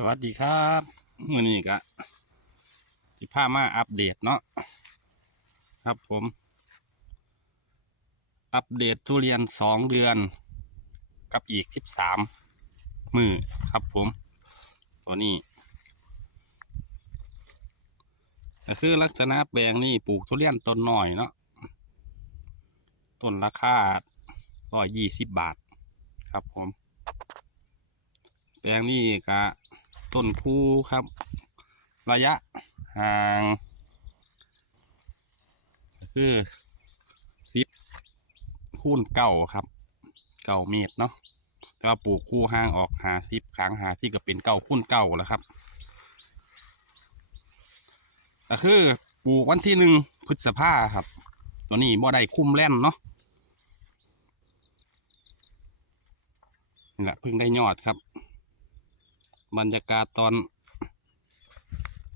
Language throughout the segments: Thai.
สวัสดีครับมื่อนี้ก็ที่พามาอัปเดตเนาะครับผม อัปเดตทุเรียนสองเดือน กับอีกสิบสามมือครับผมตัวนี้ก็คือลักษณะแปลงนี่ปลูกทุเรียนต้นหน่อยเนาะต้นราคาร้อยยี่สิบบาท ครับผม แปลงนี้ก็ ต้นคูครับ ระยะห่างคือสิบคูณเก้าครับเก้าเมตรเนาะแต่ว่าปลูกคู่ห่างออกหาสิบครั้งหาที่ก็เป็นเก้าคูณเก้าแล้วครับก็คือปลูกวันที่หนึ่งพฤษภาครับ ตัวนี้บ่ได้คุ้มแล่นเนาะนี่แหละเพิ่งได้ยอดครับ บรรยากาศตอน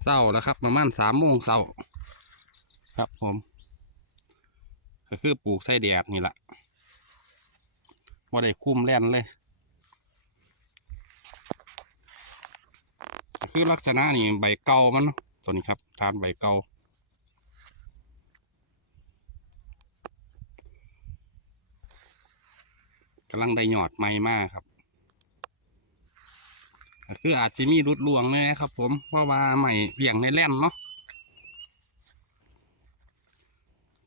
เศร้าแล้วครับประมาณสามโมงเศร้าครับผมก็คือปลูกไส้แดดนี่แหละว่าได้คุ้มแล่นเลยคือลักษณะนี่ใบเก่ามันตัวนี้ครับทานใบเก่ากำลังได้หยอดไม้มากครับ ก็คืออาจจะมีรุดลวงแน่ครับ ผมเพราะว่าใหม่เบี่ยงในแล่นเนาะ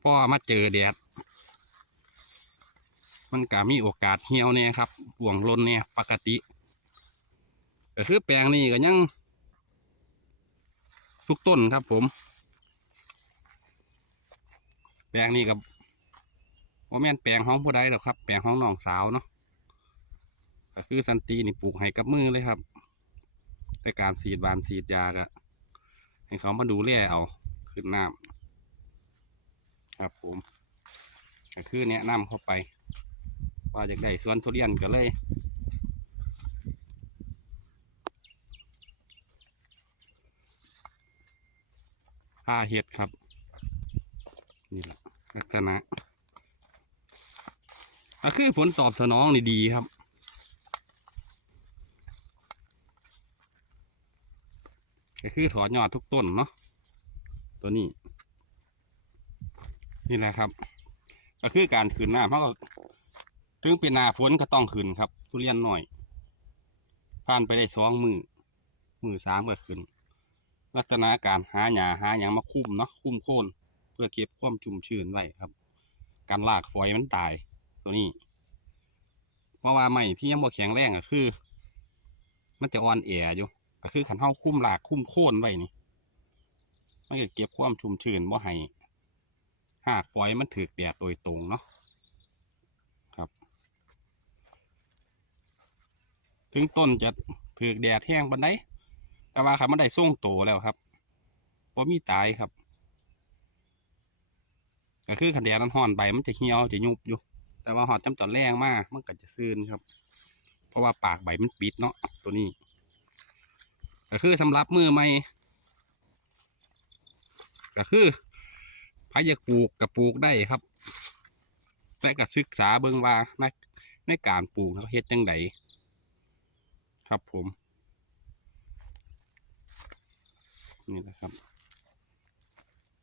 พ่อมาเจอแดดมันก็มีโอกาสเหี่ยวเนี่ยครับห่วงลนเนี่ยปกติก็คือแปลงนี้ก็ยังทุกต้นครับผม แปลงนี้กับว่าแม่นแปลงห้องผู้ใดหรอกครับ แปลงห้องน้องสาวเนาะก็คือสันตินี่ปลูกให้กับมือเลยครับ ในการสีดบานสีดยาก็ให้เขามาดูแลเอาขึ้นน้ำครับผมก็คือแนะนำเข้าไป ว่าอยากได้สวนทุเรียนก็เลยผ้าเห็ดครับ นี่แหละลักษณะก็คือผลตอบสนองนี่ดีครับ คือถอนยอดทุกต้นเนาะตัวนี้ นี่แหละครับ ก็คือการคืนหน้ำเพราะถึงเป็นหน้าฝนก็ต้องคืนครับ ทุเรียนหน่อย ผ่านไปได้สองมือมือสามก็คืนลักษณะการหาหญ้าหาหยังมาคุ้มเนาะคุ้มโค่นเพื่อเก็บความชุ่มชื้นไว้ครับ การลากฝอยมันตาย ตัวนี้ เพราะว่าไม้ที่ยังบ่แข็งแรงก็คือ มันจะอ่อนแออยู่ ก็คือขันเท้าคุ้มหลากคุ้มโค่นไว้นี่มันจะเก็บความชุ่มชื้นบ่ให้หากปล่อยมันถือแดดโดยตรงเนาะครับ ถึงต้นจะถือแดดแห้งบันไดแต่ว่าครับมันได้ส่งโตแล้วครับว่ามีตายครับ ก็คือขันแดดมันห่อนใบมันจะเหี่ยวจะยุบอยู่ แต่ว่าหอดจำตอนแรงมากมันก็จะซื่นครับ เพราะว่าปากใบมันปิดเนาะตัวนี้ ก็คือสำหรับมือใหม่ก็คือพายากปลูกกับปลูกได้ครับ แต่ก็ศึกษาเบิ่งว่าในในการปลูกเขาเฮ็ดจังไดครับผม นี่นะครับ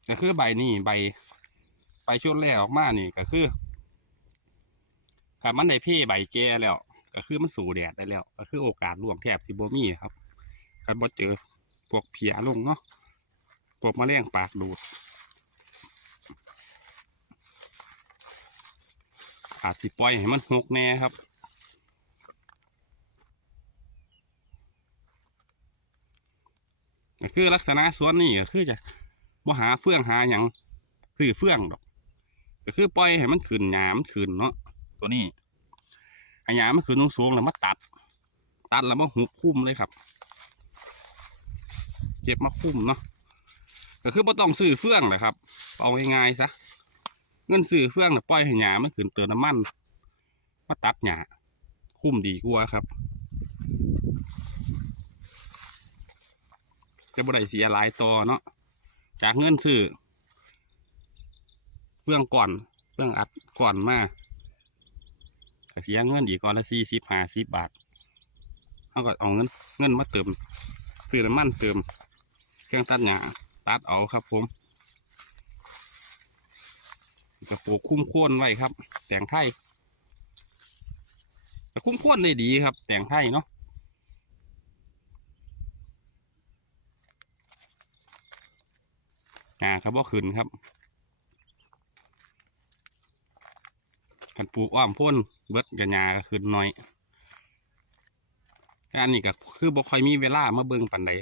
ก็คือใบนี่ใบใบชุดแรกออกมานี่ก็คือถ้ามันได้พี่ใบแก่แล้ว ก็คือมันสู่แดดได้แล้ว ก็คือโอกาสร่วงแทบสิบ่มีครับ คันบ่เจอพวกเพียลงเนาะพวกมแมลงปากดูดอาจสิปล่อยให้มันหกแน่ครับคือลักษณะสวนนี่ก็คือจะบ่หาเฟื่องหาหยังคือเฟื่องดอก ก็คือปล่อยให้มันขึ้นหยามนขึ้นเนาะตัวนี้ให้หยามมันขึ้นสูงๆแล้วมาตัด ตัดแล้วมาหุบคุ้มเลยครับ เก็บมาคุ้มเนาะก็คือบ่ต้องซื้อเฟื่องนะครับ เอาง่ายๆซะเงินซื้อเฟื่องน่ะปล่อยให้หญ้ามันขึ้นเตือนน้ำมันมาตัดหญ้าคุ้มดีกว่าครับจะบ่ได้เสียหลายต่อเนาะจากเงินซื้อเฟื่องก่อนเฟื่องอัดก่อนมาก็เสียเงินอีกก่อนละสี่สิบห้าสิบบาทเขาก็เอาเงินเงินมาเติมซื้อน้ำมันเติม เครื่องตัดหญ้าตัดเอาครับผมกระโปรงคุ้มค่นไว้ครับ แต่งไทยแต่คุ้มค่นได้ดีครับ แต่งไทยเนาะอ่าครับว่าขึ้นครับกันปูอ้อมพ่นเบิดกันยาก็ขึ้นหน่อยอันนี้ก็คือบ่ค่อยมีเวลามาเบิ่งปันใด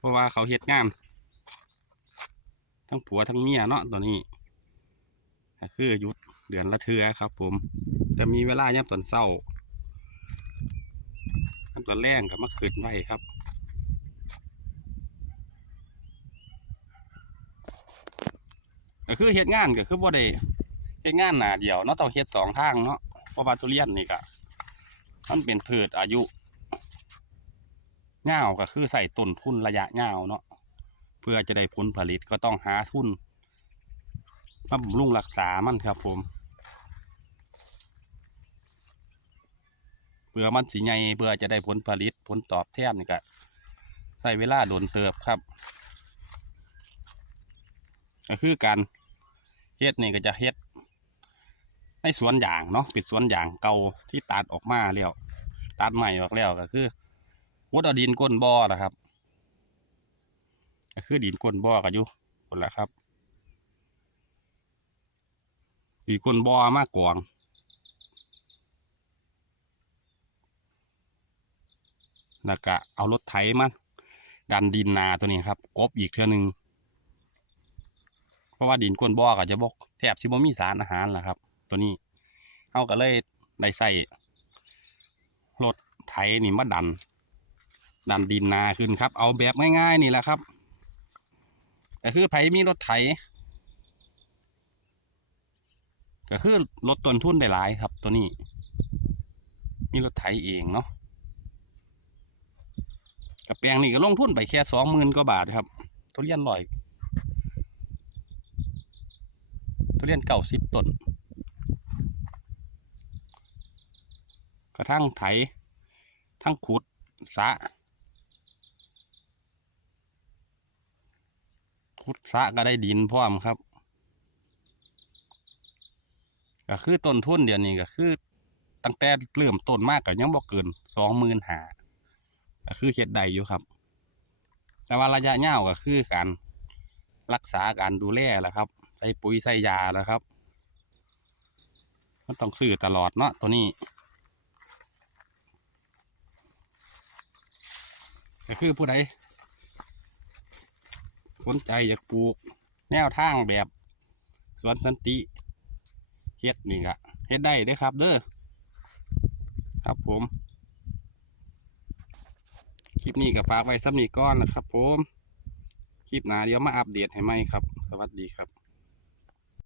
เพราะว่าเขาเฮ็ดงานทั้งผัวทั้งเมียเนาะตอนนี้ก็คือหยุดเดือนละเทือครับ ผมจะมีเวลาย่ำตอนเศร้าย่ำตอนแรงกับมาคืนไว้ครับก็คือเฮ็ดงานก็คือบ่ได้เฮ็ดงานหนาเดียวเนาะต้องเฮ็ดสองทางเนาะเพราะว่าทุเรียนนี่ก็มันเป็นพืชอายุ ยาก็คือใส่ต้นทุนระยะยาเนาะเพื่อจะได้ผลผลิตก็ต้องหาทุนมาบำรุงรักษามันครับผมเพื่อมันสิใหญ่เพื่อจะได้ผลผลิตผลตอบแทนนี่ก็ใช้เวลาโดนเติบครับ ก็คือการเฮ็ดนี่ก็จะเฮ็ดในสวนยางเนาะเป็นสวนยางเก่าที่ตัดออกมาแล้วตัดใหม่ออกแล้วก็คือ วดเอาดินก้นบ่อนะครับก็คือดินก้นบ่อกันอยู่คนละครับดินก้นบ่อมากกว่างแล้วก็เอารถไถมาดันดินนาตัวนี้ครับกบอีกเท่านึงเพราะว่าดินก้นบ่อก็จะบอกแทบสิบมีสารอาหารแหละครับ ตัวนี้เอาก็เลยได้ใส่รถไถนี่มาดัน ดันดินนาขึ้นครับ เอาแบบง่ายๆนี่แหละครับก็คือไผมีรถไถก็คือลดต้นทุนได้หลายครับ ตัวนี้ มีรถไถเองเนาะกับแปลงนี่ก็ลงทุนไปแค่สองหมื่นกว่าบาทครับทุเรียนลอยทุเรียนเก่าสิบต้น กระทั่งไถ ทั้งขุดสะ ขุดสะก็ได้ดินพร้อมครับ ก็คือต้นทุนเดี๋ยวนี้ก็คือ ตั้งแต่เริ่มต้นมากก็ยังบ่เกินสองหมื่นหาก็คือเฮ็ดได้อยู่ครับ แต่ว่าระยะยาวก็คือการรักษาการดูแลแหละครับ ใส่ปุ๋ยใส่ยาแล้วครับ มันต้องซื้อตลอดเนาะตัวนี้ก็คือผู้ใด สนใจอยากปลูก แนวทางแบบสวนสันติเฮ็ดนี่ก็เฮ็ดได้เด้ครับ เด้อครับผม คลิปนี้ก็ฝากไว้ซ้ำนี้ก้อนนะครับผม คลิปหน้าเดี๋ยวมาอัปเดตให้ไหมครับ สวัสดีครับ